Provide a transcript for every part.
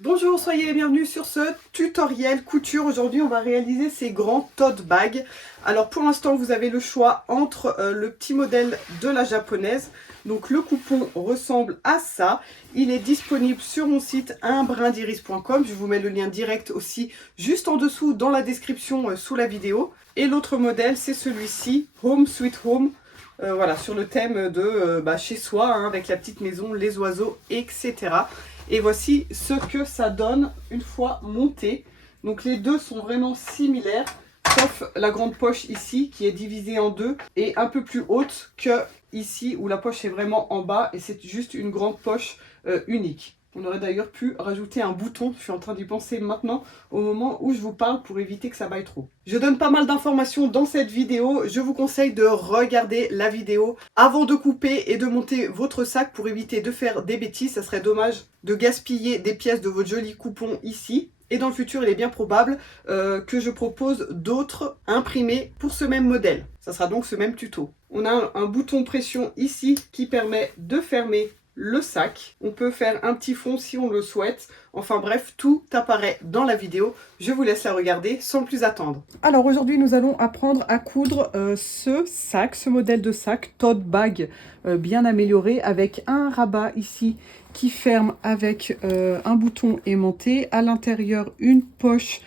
Bonjour, soyez les bienvenus sur ce tutoriel couture. Aujourd'hui, on va réaliser ces grands tote bags. Alors pour l'instant, vous avez le choix entre le petit modèle de la japonaise. Donc le coupon ressemble à ça. Il est disponible sur mon site unbrindiris.com. Je vous mets le lien direct aussi juste en dessous dans la description sous la vidéo. Et l'autre modèle, c'est celui-ci, Home Sweet Home. Voilà, sur le thème de chez soi, hein, avec la petite maison, les oiseaux, etc. Et voici ce que ça donne une fois monté. Donc les deux sont vraiment similaires, sauf la grande poche ici qui est divisée en deux et un peu plus haute que ici où la poche est vraiment en bas et c'est juste une grande poche unique. On aurait d'ailleurs pu rajouter un bouton, je suis en train d'y penser maintenant au moment où je vous parle pour éviter que ça baille trop. Je donne pas mal d'informations dans cette vidéo, je vous conseille de regarder la vidéo avant de couper et de monter votre sac pour éviter de faire des bêtises. Ça serait dommage de gaspiller des pièces de votre joli coupon ici. Et dans le futur, il est bien probable que je propose d'autres imprimés pour ce même modèle. Ça sera donc ce même tuto. On a un bouton pression ici qui permet de fermer le sac. On peut faire un petit fond si on le souhaite. Enfin bref, tout apparaît dans la vidéo. Je vous laisse la regarder sans plus attendre. Alors aujourd'hui, nous allons apprendre à coudre ce sac, ce modèle de sac tote bag bien amélioré avec un rabat ici qui ferme avec un bouton aimanté. À l'intérieur, une poche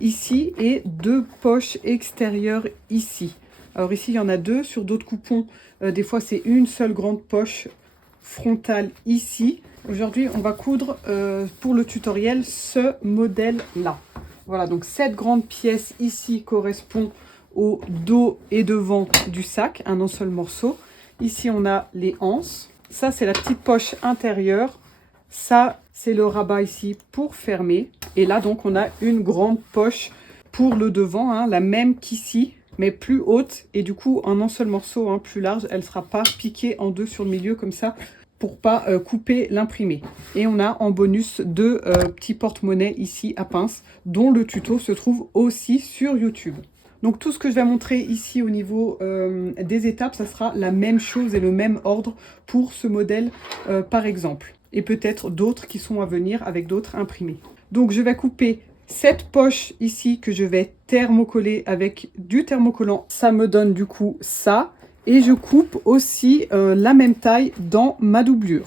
ici et deux poches extérieures ici. Alors ici, il y en a deux. Sur d'autres coupons, des fois, c'est une seule grande poche frontale ici. Aujourd'hui, on va coudre pour le tutoriel ce modèle-là. Voilà, donc cette grande pièce ici correspond au dos et devant du sac, un seul morceau. Ici, on a les anses. Ça, c'est la petite poche intérieure. Ça, c'est le rabat ici pour fermer. Et là, donc, on a une grande poche pour le devant, hein, la même qu'ici, mais plus haute. Et du coup, en un seul morceau, hein, plus large, elle ne sera pas piquée en deux sur le milieu comme ça, pour pas couper l'imprimé. Et on a en bonus deux petits porte-monnaie ici à pince, dont le tuto se trouve aussi sur YouTube. Donc tout ce que je vais montrer ici au niveau des étapes, ça sera la même chose et le même ordre pour ce modèle par exemple. Et peut-être d'autres qui sont à venir avec d'autres imprimés. Donc je vais couper cette poche ici que je vais thermocoller avec du thermocollant. Ça me donne du coup ça. Et je coupe aussi la même taille dans ma doublure,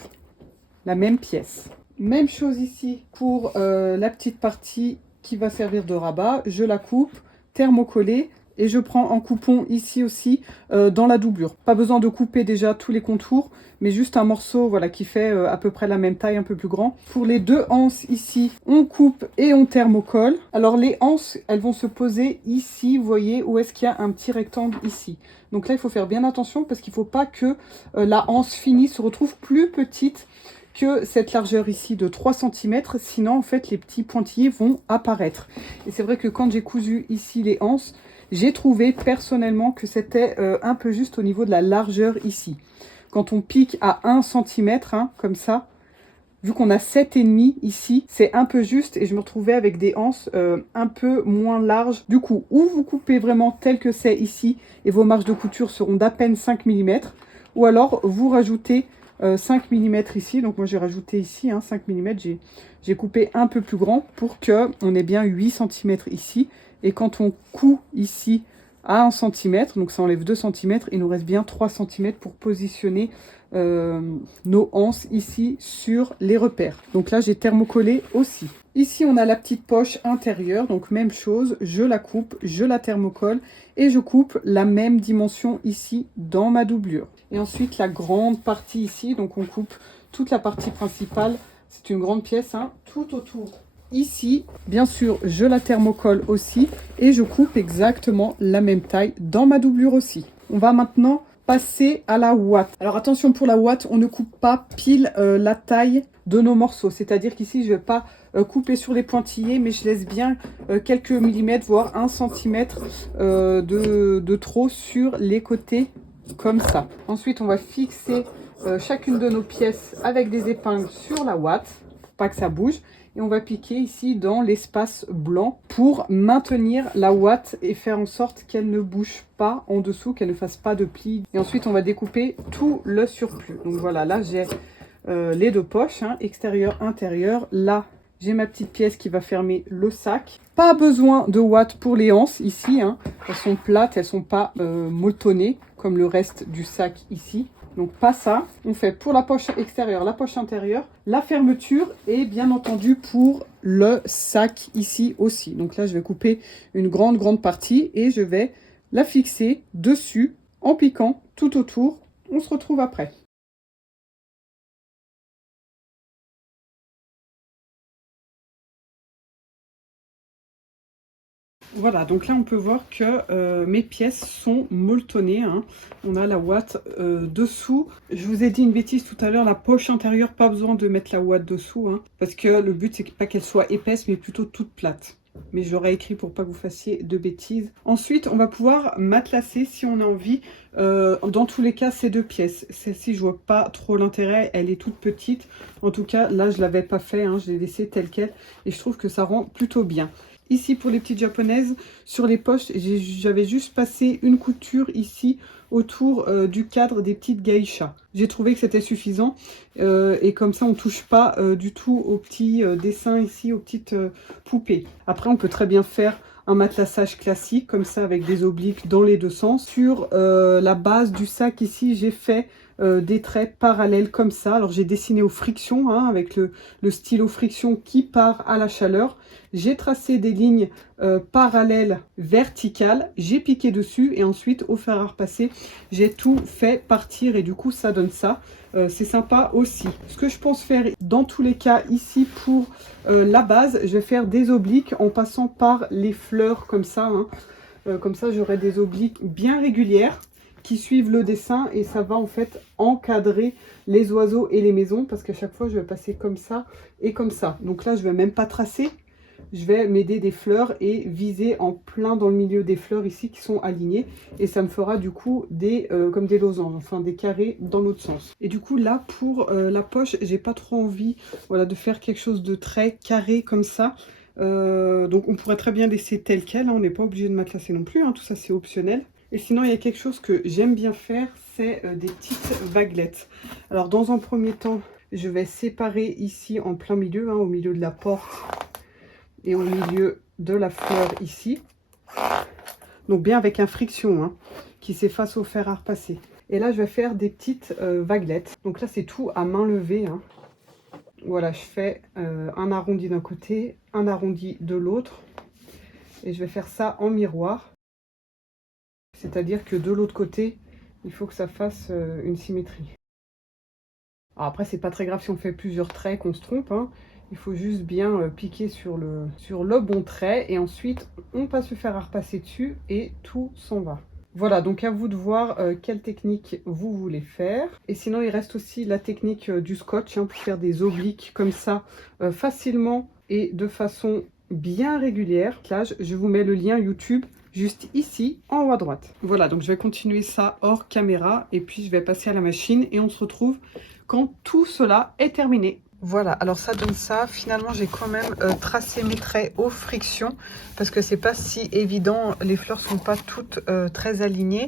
la même pièce. Même chose ici pour la petite partie qui va servir de rabat. Je la coupe, thermocollée, et je prends un coupon ici aussi dans la doublure. Pas besoin de couper déjà tous les contours, mais juste un morceau voilà, qui fait à peu près la même taille, un peu plus grand. Pour les deux anses ici, on coupe et on thermocolle. Alors les anses, elles vont se poser ici, vous voyez, où est-ce qu'il y a un petit rectangle ici. Donc là, il faut faire bien attention parce qu'il ne faut pas que la anse finie se retrouve plus petite que cette largeur ici de 3 cm, sinon en fait les petits pointillés vont apparaître. Et c'est vrai que quand j'ai cousu ici les anses, j'ai trouvé personnellement que c'était un peu juste au niveau de la largeur ici. Quand on pique à 1 cm, hein, comme ça, vu qu'on a 7,5 ici, c'est un peu juste et je me retrouvais avec des anses un peu moins larges. Du coup, ou vous coupez vraiment tel que c'est ici et vos marges de couture seront d'à peine 5 mm, ou alors vous rajoutez 5 mm ici. Donc moi j'ai rajouté ici 5 mm, j'ai coupé un peu plus grand pour qu'on ait bien 8 cm ici. Et quand on coud ici à 1 cm, donc ça enlève 2 cm, il nous reste bien 3 cm pour positionner nos anses ici sur les repères. Donc là j'ai thermocollé aussi. Ici on a la petite poche intérieure, donc même chose, je la coupe, je la thermocolle et je coupe la même dimension ici dans ma doublure. Et ensuite la grande partie ici, donc on coupe toute la partie principale, c'est une grande pièce, tout autour. Ici, bien sûr, je la thermocolle aussi et je coupe exactement la même taille dans ma doublure aussi. On va maintenant passer à la ouate. Alors attention pour la ouate, on ne coupe pas pile la taille de nos morceaux. C'est-à-dire qu'ici, je ne vais pas couper sur les pointillés, mais je laisse bien quelques millimètres, voire 1 cm de trop sur les côtés, comme ça. Ensuite, on va fixer chacune de nos pièces avec des épingles sur la ouate, pour pas que ça bouge. Et on va piquer ici dans l'espace blanc pour maintenir la ouate et faire en sorte qu'elle ne bouge pas en dessous, qu'elle ne fasse pas de plis. Et ensuite, on va découper tout le surplus. Donc voilà, là, j'ai les deux poches, extérieur, intérieur. Là, J'ai ma petite pièce qui va fermer le sac. Pas besoin de ouate pour les anses ici, hein. Elles sont plates, elles ne sont pas molletonnées comme le reste du sac ici. Donc pas ça. On fait pour la poche extérieure, la poche intérieure, la fermeture et bien entendu pour le sac ici aussi. Donc là, je vais couper une grande partie et je vais la fixer dessus en piquant tout autour. On se retrouve après. Voilà, donc là on peut voir que mes pièces sont molletonnées, hein. On a la ouate dessous. Je vous ai dit une bêtise tout à l'heure, la poche intérieure, pas besoin de mettre la ouate dessous, hein, parce que le but c'est pas qu'elle soit épaisse, mais plutôt toute plate. Mais j'aurais écrit pour pas que vous fassiez de bêtises. Ensuite, on va pouvoir matelassé si on a envie. Dans tous les cas, c'est 2 pièces. Celle-ci, je vois pas trop l'intérêt. Elle est toute petite. En tout cas, là, je l'avais pas fait, hein, je l'ai laissé tel quel. Et je trouve que ça rend plutôt bien. Ici, pour les petites japonaises, sur les poches, j'avais juste passé une couture ici autour du cadre des petites geishas. J'ai trouvé que c'était suffisant et comme ça, on ne touche pas du tout aux petits dessins ici, aux petites poupées. Après, on peut très bien faire un matelassage classique, comme ça, avec des obliques dans les deux sens. Sur la base du sac ici, j'ai fait des traits parallèles comme ça. Alors j'ai dessiné aux frictions, hein, avec le stylo friction qui part à la chaleur. J'ai tracé des lignes parallèles verticales, j'ai piqué dessus et ensuite au fer à repasser, j'ai tout fait partir et du coup ça donne ça. C'est sympa aussi. Ce que je pense faire dans tous les cas ici pour la base, je vais faire des obliques en passant par les fleurs comme ça, hein. Comme ça j'aurai des obliques bien régulières qui suivent le dessin et ça va en fait encadrer les oiseaux et les maisons parce qu'à chaque fois je vais passer comme ça et comme ça. Donc là je vais même pas tracer, je vais m'aider des fleurs et viser en plein dans le milieu des fleurs ici qui sont alignées et ça me fera du coup des comme des losanges, enfin des carrés dans l'autre sens. Et du coup là pour la poche, j'ai pas trop envie, voilà, de faire quelque chose de très carré comme ça. Donc on pourrait très bien laisser tel quel, hein, on n'est pas obligé de matelasser non plus, hein, tout ça c'est optionnel. Et sinon, il y a quelque chose que j'aime bien faire, c'est des petites vaguelettes. Alors, dans un premier temps, je vais séparer ici en plein milieu, hein, au milieu de la porte et au milieu de la fleur ici. Donc, bien avec un friction, hein, qui s'efface au fer à repasser. Et là, je vais faire des petites vaguelettes. Donc là, c'est tout à main levée, hein. Voilà, je fais un arrondi d'un côté, un arrondi de l'autre. Et je vais faire ça en miroir. C'est-à-dire que de l'autre côté, il faut que ça fasse une symétrie. Alors après, c'est pas très grave si on fait plusieurs traits, qu'on se trompe, hein. Il faut juste bien piquer sur le bon trait. Et ensuite, on passe le fer à repasser dessus et tout s'en va. Voilà, donc à vous de voir quelle technique vous voulez faire. Et sinon, il reste aussi la technique du scotch, hein, pour faire des obliques comme ça, facilement et de façon bien régulière. Là, je vous mets le lien YouTube juste ici en haut à droite. Voilà, donc je vais continuer ça hors caméra et puis je vais passer à la machine et on se retrouve quand tout cela est terminé. Voilà, alors ça donne ça. Finalement, j'ai quand même tracé mes traits aux frictions parce que c'est pas si évident. Les fleurs sont pas toutes très alignées.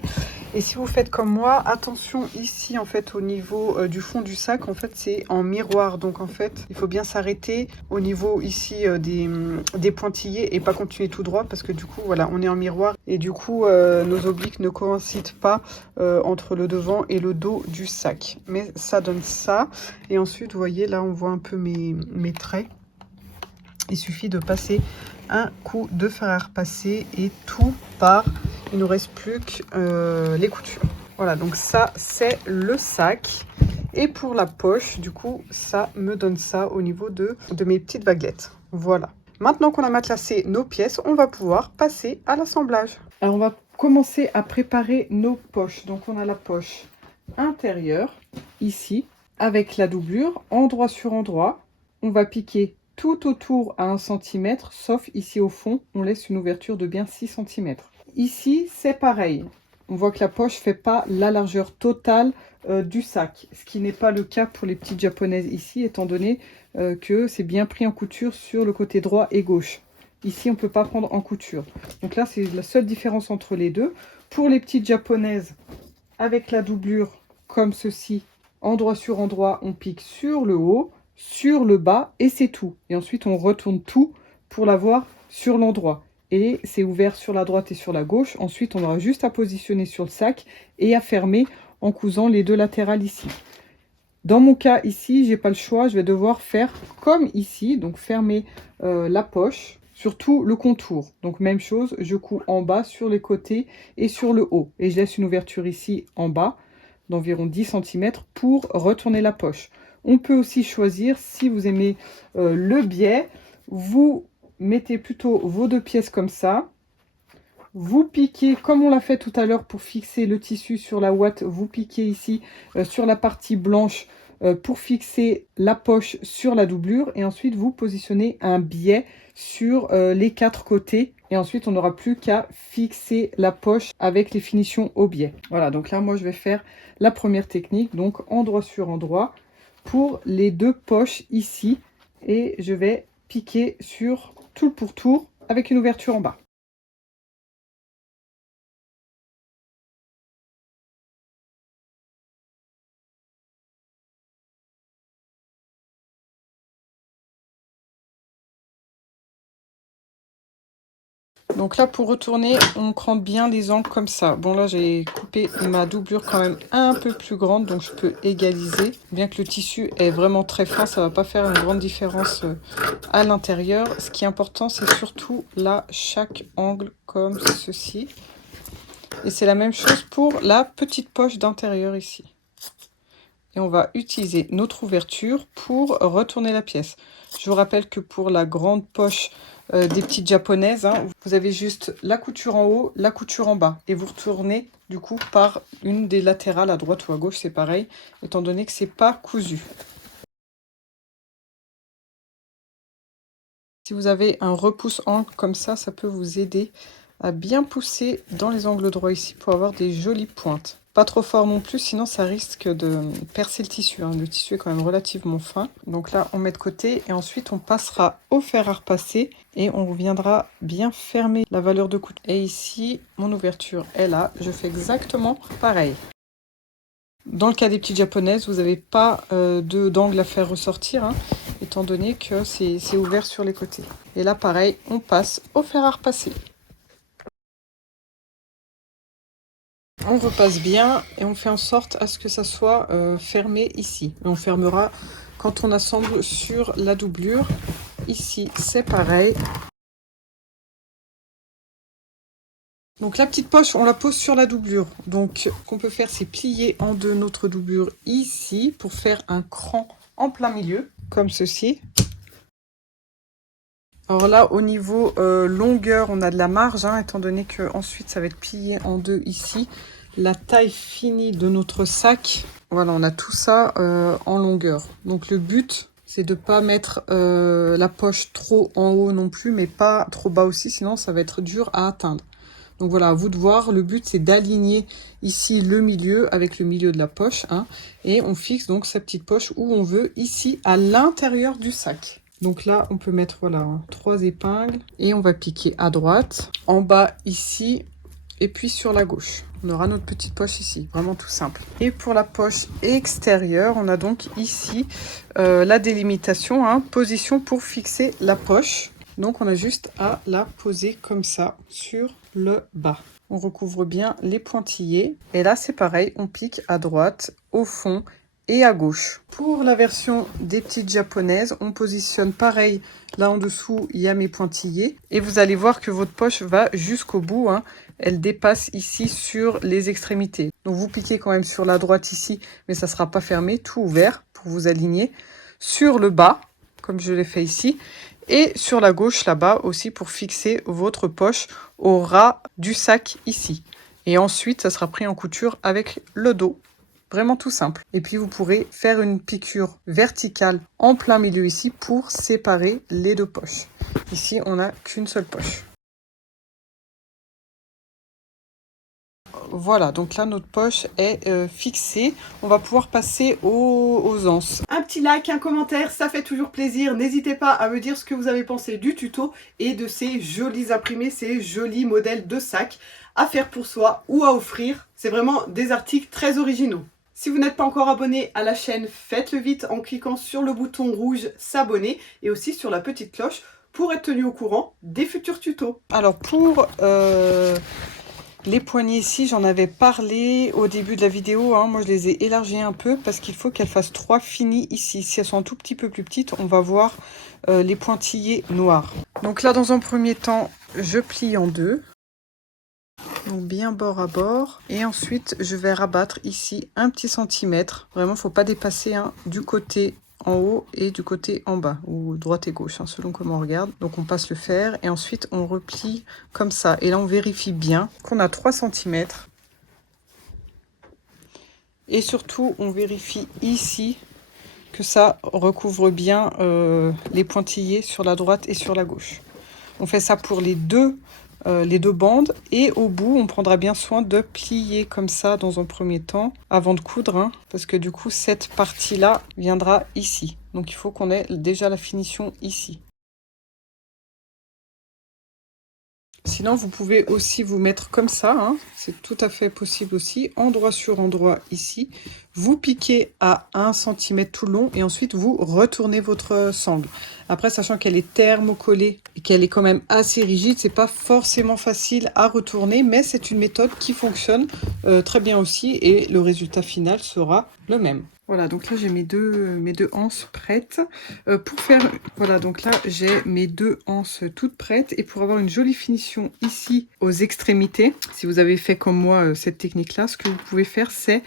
Et si vous faites comme moi, attention ici en fait au niveau du fond du sac, en fait c'est en miroir. Donc en fait, il faut bien s'arrêter au niveau ici des pointillés et pas continuer tout droit parce que du coup, voilà, on est en miroir et du coup, nos obliques ne coïncident pas entre le devant et le dos du sac. Mais ça donne ça. Et ensuite, vous voyez, là, on voit un peu mes traits. Il suffit de passer un coup de fer à repasser et tout part. Il ne nous reste plus que les coutures. Voilà, donc ça, c'est le sac. Et pour la poche, du coup, ça me donne ça au niveau de mes petites vaguelettes. Voilà. Maintenant qu'on a matelassé nos pièces, on va pouvoir passer à l'assemblage. Alors, on va commencer à préparer nos poches. Donc, on a la poche intérieure, ici, avec la doublure, endroit sur endroit. On va piquer tout autour à 1 cm, sauf ici au fond, on laisse une ouverture de bien 6 cm. Ici, c'est pareil. On voit que la poche ne fait pas la largeur totale du sac, ce qui n'est pas le cas pour les petites japonaises ici, étant donné que c'est bien pris en couture sur le côté droit et gauche. Ici, on ne peut pas prendre en couture. Donc là, c'est la seule différence entre les deux. Pour les petites japonaises, avec la doublure, comme ceci, endroit sur endroit, on pique sur le haut. sur le bas et c'est tout. Et ensuite, on retourne tout pour l'avoir sur l'endroit. Et c'est ouvert sur la droite et sur la gauche. Ensuite, on aura juste à positionner sur le sac et à fermer en cousant les deux latérales ici. Dans mon cas ici, j'ai pas le choix, je vais devoir faire comme ici, donc fermer la poche, surtout le contour. Donc même chose, je couds en bas sur les côtés et sur le haut. Et je laisse une ouverture ici en bas d'environ 10 cm pour retourner la poche. On peut aussi choisir, si vous aimez le biais, vous mettez plutôt vos deux pièces comme ça. Vous piquez, comme on l'a fait tout à l'heure pour fixer le tissu sur la ouate, vous piquez ici sur la partie blanche pour fixer la poche sur la doublure. Et ensuite, vous positionnez un biais sur les 4 côtés. Et ensuite, on n'aura plus qu'à fixer la poche avec les finitions au biais. Voilà, donc là, moi, je vais faire la première technique. Donc, endroit sur endroit pour les deux poches ici. Et je vais piquer sur tout le pourtour avec une ouverture en bas. Donc là, pour retourner, on crampe bien les angles comme ça. Bon, là, j'ai coupé ma doublure quand même un peu plus grande, donc je peux égaliser. Bien que le tissu est vraiment très fin, ça ne va pas faire une grande différence à l'intérieur. Ce qui est important, c'est surtout là, chaque angle comme ceci. Et c'est la même chose pour la petite poche d'intérieur ici. Et on va utiliser notre ouverture pour retourner la pièce. Je vous rappelle que pour la grande poche des petites japonaises, hein, vous avez juste la couture en haut, la couture en bas. Et vous retournez du coup par une des latérales à droite ou à gauche, c'est pareil, étant donné que c'est pas cousu. Si vous avez un repousse-angle comme ça peut vous aider à bien pousser dans les angles droits ici pour avoir des jolies pointes. Pas trop fort non plus, sinon ça risque de percer le tissu. Hein. Le tissu est quand même relativement fin. Donc là, on met de côté et ensuite on passera au fer à repasser et on viendra bien fermer la valeur de couture. Et ici, mon ouverture est là. Je fais exactement pareil. Dans le cas des petites japonaises, vous n'avez pas d'angle à faire ressortir, hein, étant donné que c'est ouvert sur les côtés. Et là, pareil, on passe au fer à repasser. On repasse bien et on fait en sorte à ce que ça soit fermé ici. Et on fermera quand on assemble sur la doublure. Ici, c'est pareil. Donc la petite poche, on la pose sur la doublure. Donc ce qu'on peut faire, c'est plier en deux notre doublure ici pour faire un cran en plein milieu, comme ceci. Alors là, au niveau longueur, on a de la marge, hein, étant donné que ensuite ça va être plié en deux ici. La taille finie de notre sac, voilà, on a tout ça en longueur. Donc le but, c'est de ne pas mettre la poche trop en haut non plus, mais pas trop bas aussi, sinon ça va être dur à atteindre. Donc voilà, à vous de voir. Le but, c'est d'aligner ici le milieu avec le milieu de la poche, hein, et on fixe donc sa petite poche où on veut, ici, à l'intérieur du sac. Donc là, on peut mettre, voilà, 3 épingles et on va piquer à droite, en bas ici, et puis sur la gauche. On aura notre petite poche ici, vraiment tout simple. Et pour la poche extérieure, on a donc ici la délimitation, hein, position pour fixer la poche. Donc on a juste à la poser comme ça sur le bas. On recouvre bien les pointillés. Et là, c'est pareil, on pique à droite, au fond et à gauche. Pour la version des petites japonaises, on positionne pareil. Là en dessous, il y a mes pointillés. Et vous allez voir que votre poche va jusqu'au bout, hein. Elle dépasse ici sur les extrémités. Donc vous piquez quand même sur la droite ici, mais ça ne sera pas fermé, tout ouvert pour vous aligner. Sur le bas, comme je l'ai fait ici. Et sur la gauche là-bas aussi pour fixer votre poche au ras du sac ici. Et ensuite, ça sera pris en couture avec le dos. Vraiment tout simple. Et puis, vous pourrez faire une piqûre verticale en plein milieu ici pour séparer les deux poches. Ici, on n'a qu'une seule poche. Voilà, donc là, notre poche est fixée. On va pouvoir passer aux anses. Un petit like, un commentaire, ça fait toujours plaisir. N'hésitez pas à me dire ce que vous avez pensé du tuto et de ces jolis imprimés, ces jolis modèles de sacs à faire pour soi ou à offrir. C'est vraiment des articles très originaux. Si vous n'êtes pas encore abonné à la chaîne, faites-le vite en cliquant sur le bouton rouge s'abonner et aussi sur la petite cloche pour être tenu au courant des futurs tutos. Alors pour les poignées ici, j'en avais parlé au début de la vidéo, hein. Moi je les ai élargies un peu parce qu'il faut qu'elles fassent 3 finies ici. Si elles sont un tout petit peu plus petites, on va voir les pointillés noirs. Donc là dans un premier temps, je plie en deux. Donc bien bord à bord. Et ensuite, je vais rabattre ici un petit centimètre. Vraiment, il ne faut pas dépasser du côté en haut et du côté en bas, ou droite et gauche, hein, selon comment on regarde. Donc on passe le fer et ensuite on replie comme ça. Et là, on vérifie bien qu'on a 3 centimètres. Et surtout, on vérifie ici que ça recouvre bien les pointillés sur la droite et sur la gauche. On fait ça pour les deux bandes et au bout on prendra bien soin de plier comme ça dans un premier temps avant de coudre, hein, parce que du coup cette partie là viendra ici, donc il faut qu'on ait déjà la finition ici. Sinon vous pouvez aussi vous mettre comme ça, hein, c'est tout à fait possible aussi, endroit sur endroit ici. Vous piquez à 1 cm tout le long et ensuite vous retournez votre sangle. Après, sachant qu'elle est thermocollée et qu'elle est quand même assez rigide, c'est pas forcément facile à retourner, mais c'est une méthode qui fonctionne très bien aussi et le résultat final sera le même. Voilà, donc là j'ai mes deux anses prêtes pour faire. Voilà, donc là j'ai mes 2 anses toutes prêtes et pour avoir une jolie finition ici aux extrémités, si vous avez fait comme moi cette technique là, ce que vous pouvez faire c'est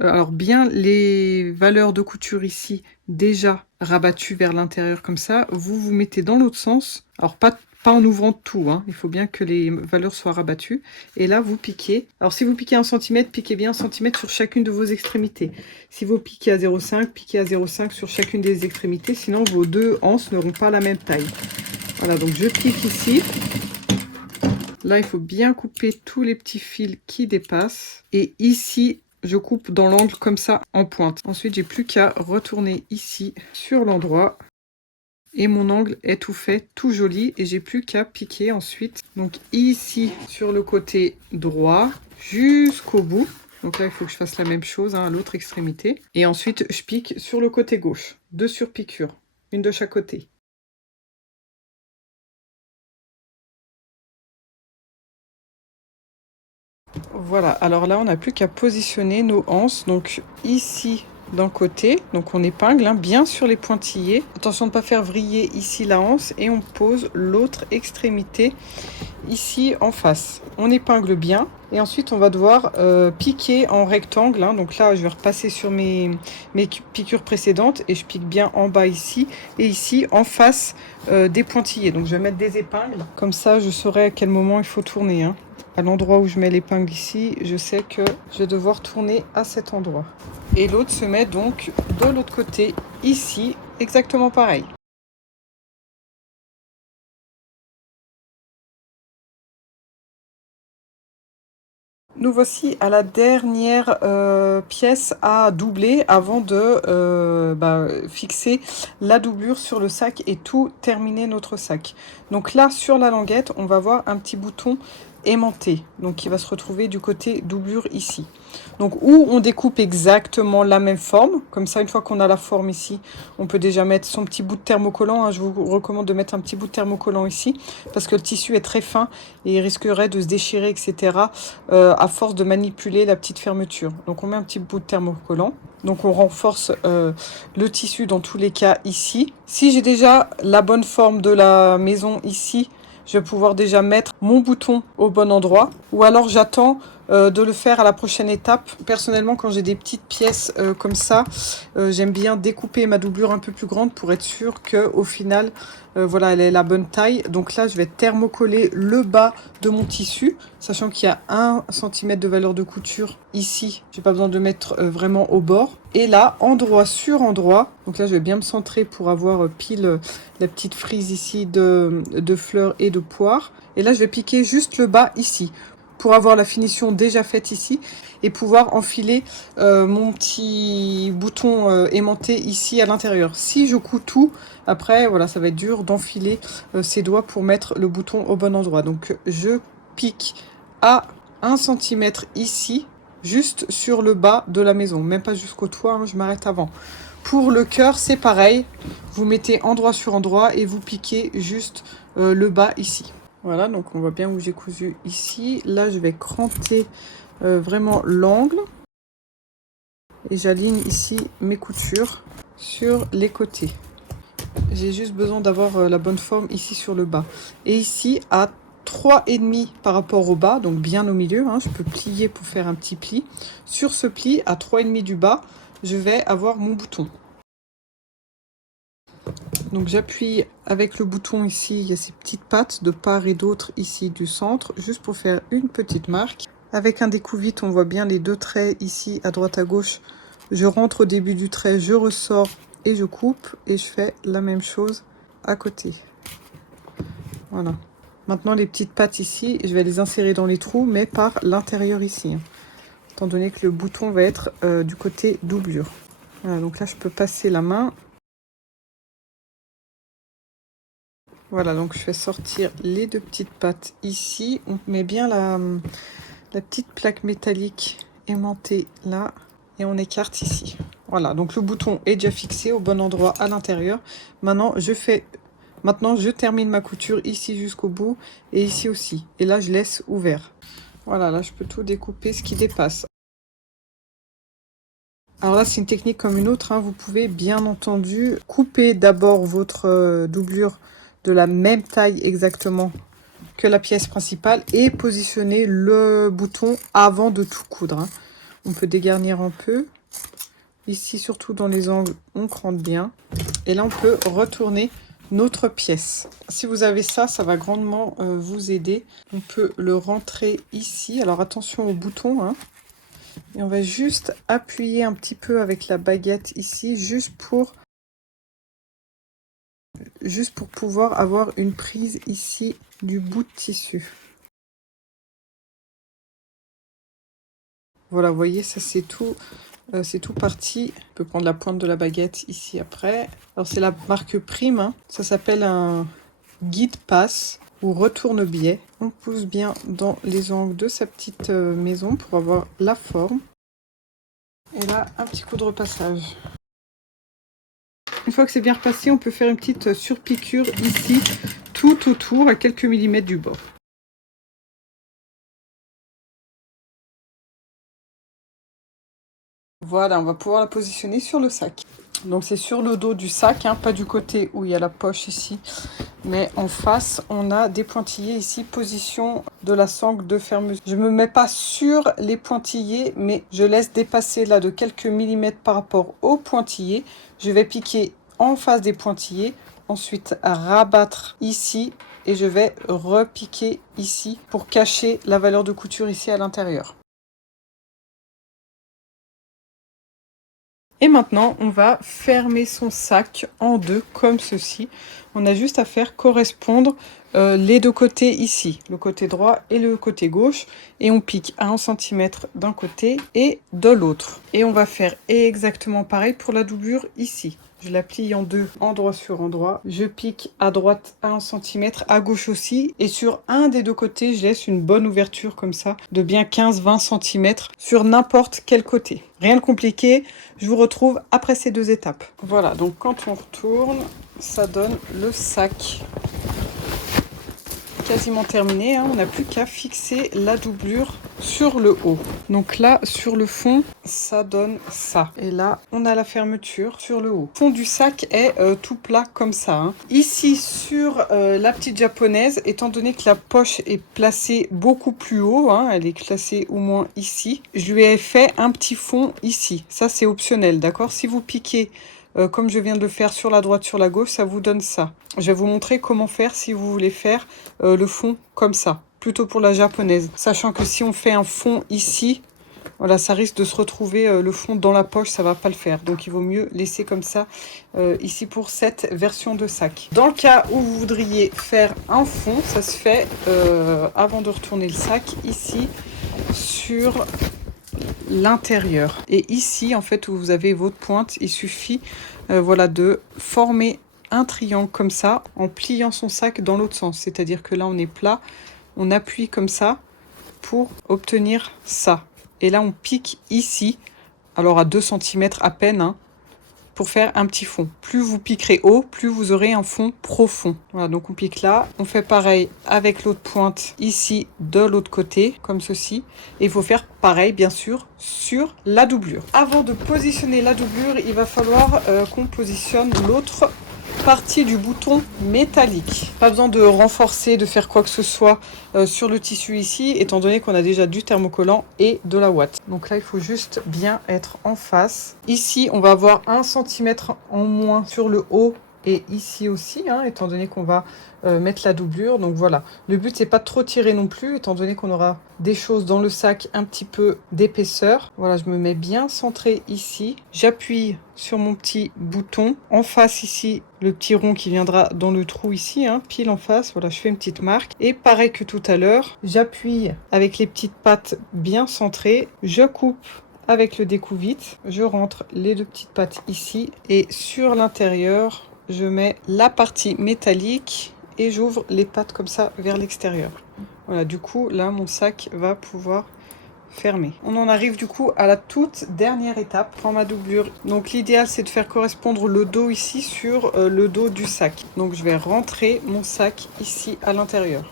alors bien les valeurs de couture ici déjà rabattues vers l'intérieur comme ça, vous vous mettez dans l'autre sens, alors pas en ouvrant tout, hein. Il faut bien que les valeurs soient rabattues. Et là, vous piquez. Alors, si vous piquez 1 cm, piquez bien 1 cm sur chacune de vos extrémités. Si vous piquez à 0,5, piquez à 0,5 sur chacune des extrémités. Sinon, vos 2 anses n'auront pas la même taille. Voilà, donc je pique ici. Là, il faut bien couper tous les petits fils qui dépassent. Et ici, je coupe dans l'angle comme ça en pointe. Ensuite, j'ai plus qu'à retourner ici sur l'endroit. Et mon angle est tout fait, tout joli. Et j'ai plus qu'à piquer ensuite. Donc ici, sur le côté droit, jusqu'au bout. Donc là, il faut que je fasse la même chose à l'autre extrémité. Et ensuite, je pique sur le côté gauche. 2 surpiqûres, une de chaque côté. Voilà, alors là, on n'a plus qu'à positionner nos anses. Donc ici, d'un côté, donc on épingle hein, bien sur les pointillés. Attention de ne pas faire vriller ici la anse et on pose l'autre extrémité ici en face. On épingle bien et ensuite on va devoir piquer en rectangle. Hein. Donc là, je vais repasser sur mes piqûres précédentes et je pique bien en bas ici et ici en face des pointillés. Donc je vais mettre des épingles. Comme ça, je saurai à quel moment il faut tourner. Hein. À l'endroit où je mets l'épingle ici, je sais que je vais devoir tourner à cet endroit. Et l'autre se met donc de l'autre côté, ici, exactement pareil. Nous voici à la dernière pièce à doubler avant de fixer la doublure sur le sac et tout terminer notre sac. Donc là, sur la languette, on va voir un petit bouton aimanté, donc qui va se retrouver du côté doublure ici. Donc où on découpe exactement la même forme, comme ça une fois qu'on a la forme ici, on peut déjà mettre son petit bout de thermocollant, hein. Je vous recommande de mettre un petit bout de thermocollant ici, parce que le tissu est très fin et il risquerait de se déchirer, etc. À force de manipuler la petite fermeture. Donc on met un petit bout de thermocollant. Donc on renforce le tissu dans tous les cas ici. Si j'ai déjà la bonne forme de la maison ici, je vais pouvoir déjà mettre mon bouton au bon endroit. Ou alors j'attends de le faire à la prochaine étape. Personnellement, quand j'ai des petites pièces comme ça, j'aime bien découper ma doublure un peu plus grande pour être sûr qu'au final, voilà, elle est la bonne taille. Donc là, je vais thermocoller le bas de mon tissu, sachant qu'il y a 1 cm de valeur de couture ici. J'ai pas besoin de mettre vraiment au bord. Et là, endroit sur endroit, donc là, je vais bien me centrer pour avoir pile la petite frise ici de fleurs et de poires. Et là, je vais piquer juste le bas ici, pour avoir la finition déjà faite ici et pouvoir enfiler mon petit bouton aimanté ici à l'intérieur. Si je couds tout, après voilà, ça va être dur d'enfiler ses doigts pour mettre le bouton au bon endroit. Donc je pique à 1 cm ici juste sur le bas de la maison, même pas jusqu'au toit, hein, je m'arrête avant. Pour le cœur, c'est pareil, vous mettez endroit sur endroit et vous piquez juste le bas ici. Voilà, donc on voit bien où j'ai cousu ici. Là, je vais cranter vraiment l'angle. Et j'aligne ici mes coutures sur les côtés. J'ai juste besoin d'avoir la bonne forme ici sur le bas. Et ici, à 3,5 par rapport au bas, donc bien au milieu, hein, je peux plier pour faire un petit pli. Sur ce pli, à 3,5 du bas, je vais avoir mon bouton. Donc j'appuie avec le bouton ici, il y a ces petites pattes de part et d'autre ici du centre, juste pour faire une petite marque. Avec un découvite, on voit bien les deux traits ici à droite à gauche. Je rentre au début du trait, je ressors et je coupe. Et je fais la même chose à côté. Voilà. Maintenant les petites pattes ici, je vais les insérer dans les trous, mais par l'intérieur ici. Étant donné que le bouton va être du côté doublure. Voilà, donc là je peux passer la main. Voilà, donc je fais sortir les deux petites pattes ici. On met bien la petite plaque métallique aimantée là. Et on écarte ici. Voilà, donc le bouton est déjà fixé au bon endroit à l'intérieur. Maintenant, je termine ma couture ici jusqu'au bout et ici aussi. Et là, je laisse ouvert. Voilà, là, je peux tout découper ce qui dépasse. Alors là, c'est une technique comme une autre, hein. Vous pouvez bien entendu couper d'abord votre doublure de la même taille exactement que la pièce principale et positionner le bouton avant de tout coudre, hein. On peut dégarnir un peu. Ici, surtout dans les angles, on crante bien. Et là, on peut retourner notre pièce. Si vous avez ça, ça va grandement vous aider. On peut le rentrer ici. Alors, attention au bouton, hein. Et on va juste appuyer un petit peu avec la baguette ici, juste pour pouvoir avoir une prise ici du bout de tissu. Voilà, vous voyez, ça c'est tout parti. On peut prendre la pointe de la baguette ici après. Alors c'est la marque Prime, hein. Ça s'appelle un guide passe ou retourne-biais. On pousse bien dans les angles de sa petite maison pour avoir la forme. Et là, un petit coup de repassage. Une fois que c'est bien repassé, on peut faire une petite surpiqûre ici, tout autour, à quelques millimètres du bord. Voilà, on va pouvoir la positionner sur le sac. Donc c'est sur le dos du sac, hein, pas du côté où il y a la poche ici, mais en face, on a des pointillés ici, position de la sangle de fermeture. Je ne me mets pas sur les pointillés, mais je laisse dépasser là de quelques millimètres par rapport aux pointillés. Je vais piquer en face des pointillés, ensuite rabattre ici et je vais repiquer ici pour cacher la valeur de couture ici à l'intérieur. Et maintenant, on va fermer son sac en deux comme ceci. On a juste à faire correspondre les deux côtés ici, le côté droit et le côté gauche. Et on pique à 1 cm d'un côté et de l'autre. Et on va faire exactement pareil pour la doublure ici. Je la plie en deux, endroit sur endroit. Je pique à droite à 1 cm, à gauche aussi. Et sur un des deux côtés, je laisse une bonne ouverture comme ça, de bien 15-20 cm sur n'importe quel côté. Rien de compliqué, je vous retrouve après ces deux étapes. Voilà, donc quand on retourne, ça donne le sac. Quasiment terminé, hein. On n'a plus qu'à fixer la doublure sur le haut. Donc là, sur le fond, ça donne ça. Et là, on a la fermeture sur le haut. Le fond du sac est tout plat comme ça, hein. Ici, sur la petite japonaise, étant donné que la poche est placée beaucoup plus haut, hein, elle est placée au moins ici, je lui ai fait un petit fond ici. Ça, c'est optionnel, d'accord? Si vous piquez comme je viens de le faire sur la droite, sur la gauche, ça vous donne ça. Je vais vous montrer comment faire si vous voulez faire le fond comme ça, plutôt pour la japonaise. Sachant que si on fait un fond ici, voilà, ça risque de se retrouver le fond dans la poche, ça va pas le faire. Donc il vaut mieux laisser comme ça ici pour cette version de sac. Dans le cas où vous voudriez faire un fond, ça se fait avant de retourner le sac, ici sur l'intérieur. Et ici, en fait, où vous avez votre pointe, il suffit voilà, de former un triangle comme ça, en pliant son sac dans l'autre sens. C'est-à-dire que là, on est plat, on appuie comme ça pour obtenir ça. et là on pique ici, alors à 2 cm à peine, hein, pour faire un petit fond. Plus vous piquerez haut, plus vous aurez un fond profond. Voilà, donc on pique là. On fait pareil avec l'autre pointe ici de l'autre côté, comme ceci. Et il faut faire pareil, bien sûr, sur la doublure. Avant de positionner la doublure, il va falloir qu'on positionne l'autre partie du bouton métallique. Pas besoin de renforcer, de faire quoi que ce soit sur le tissu ici, étant donné qu'on a déjà du thermocollant et de la ouate. Donc là, il faut juste bien être en face. Ici, on va avoir 1 cm en moins sur le haut et ici aussi, hein, étant donné qu'on va mettre la doublure. Donc voilà, le but c'est pas de trop tirer non plus, étant donné qu'on aura des choses dans le sac un petit peu d'épaisseur. Voilà, je me mets bien centré ici. J'appuie sur mon petit bouton. En face ici, le petit rond qui viendra dans le trou ici, hein, pile en face. Voilà, je fais une petite marque. Et pareil que tout à l'heure, j'appuie avec les petites pattes bien centrées. Je coupe avec le découpe-vite. Je rentre les 2 petites pattes ici. Et sur l'intérieur, je mets la partie métallique et j'ouvre les pattes comme ça vers l'extérieur. Voilà, du coup, là, mon sac va pouvoir fermer. On en arrive du coup à la toute dernière étape. Je prends ma doublure. Donc l'idéal, c'est de faire correspondre le dos ici sur le dos du sac. Donc je vais rentrer mon sac ici à l'intérieur.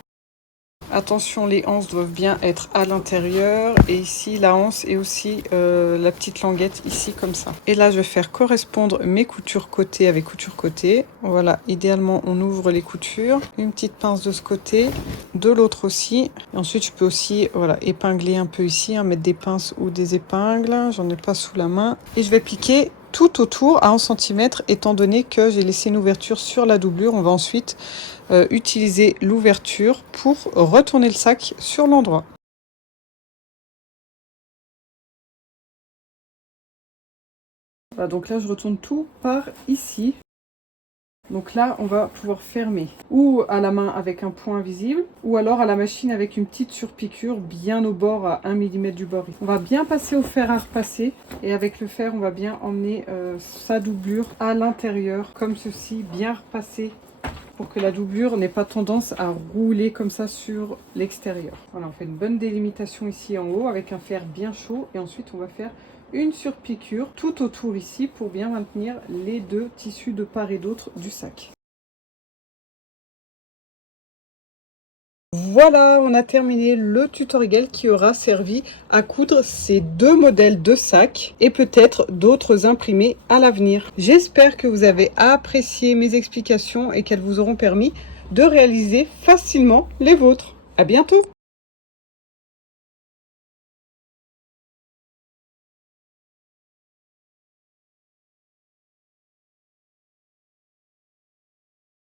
Attention, les anses doivent bien être à l'intérieur. Et ici, la anse et aussi la petite languette ici, comme ça. Et là, je vais faire correspondre mes coutures côté avec couture côté. Voilà, idéalement, on ouvre les coutures. Une petite pince de ce côté, de l'autre aussi. Et ensuite, je peux aussi voilà, épingler un peu ici, hein, mettre des pinces ou des épingles. J'en ai pas sous la main. Et je vais piquer tout autour à 1 cm, étant donné que j'ai laissé une ouverture sur la doublure. On va ensuite utiliser l'ouverture pour retourner le sac sur l'endroit. Voilà, donc là je retourne tout par ici. Donc là on va pouvoir fermer ou à la main avec un point visible ou alors à la machine avec une petite surpiqûre bien au bord, à 1 mm du bord. On va bien passer au fer à repasser et avec le fer on va bien emmener sa doublure à l'intérieur comme ceci, bien repasser pour que la doublure n'ait pas tendance à rouler comme ça sur l'extérieur. Voilà, on fait une bonne délimitation ici en haut avec un fer bien chaud et ensuite on va faire une surpiqûre tout autour ici pour bien maintenir les 2 tissus de part et d'autre du sac. Voilà, on a terminé le tutoriel qui aura servi à coudre ces 2 modèles de sacs et peut-être d'autres imprimés à l'avenir. J'espère que vous avez apprécié mes explications et qu'elles vous auront permis de réaliser facilement les vôtres. À bientôt!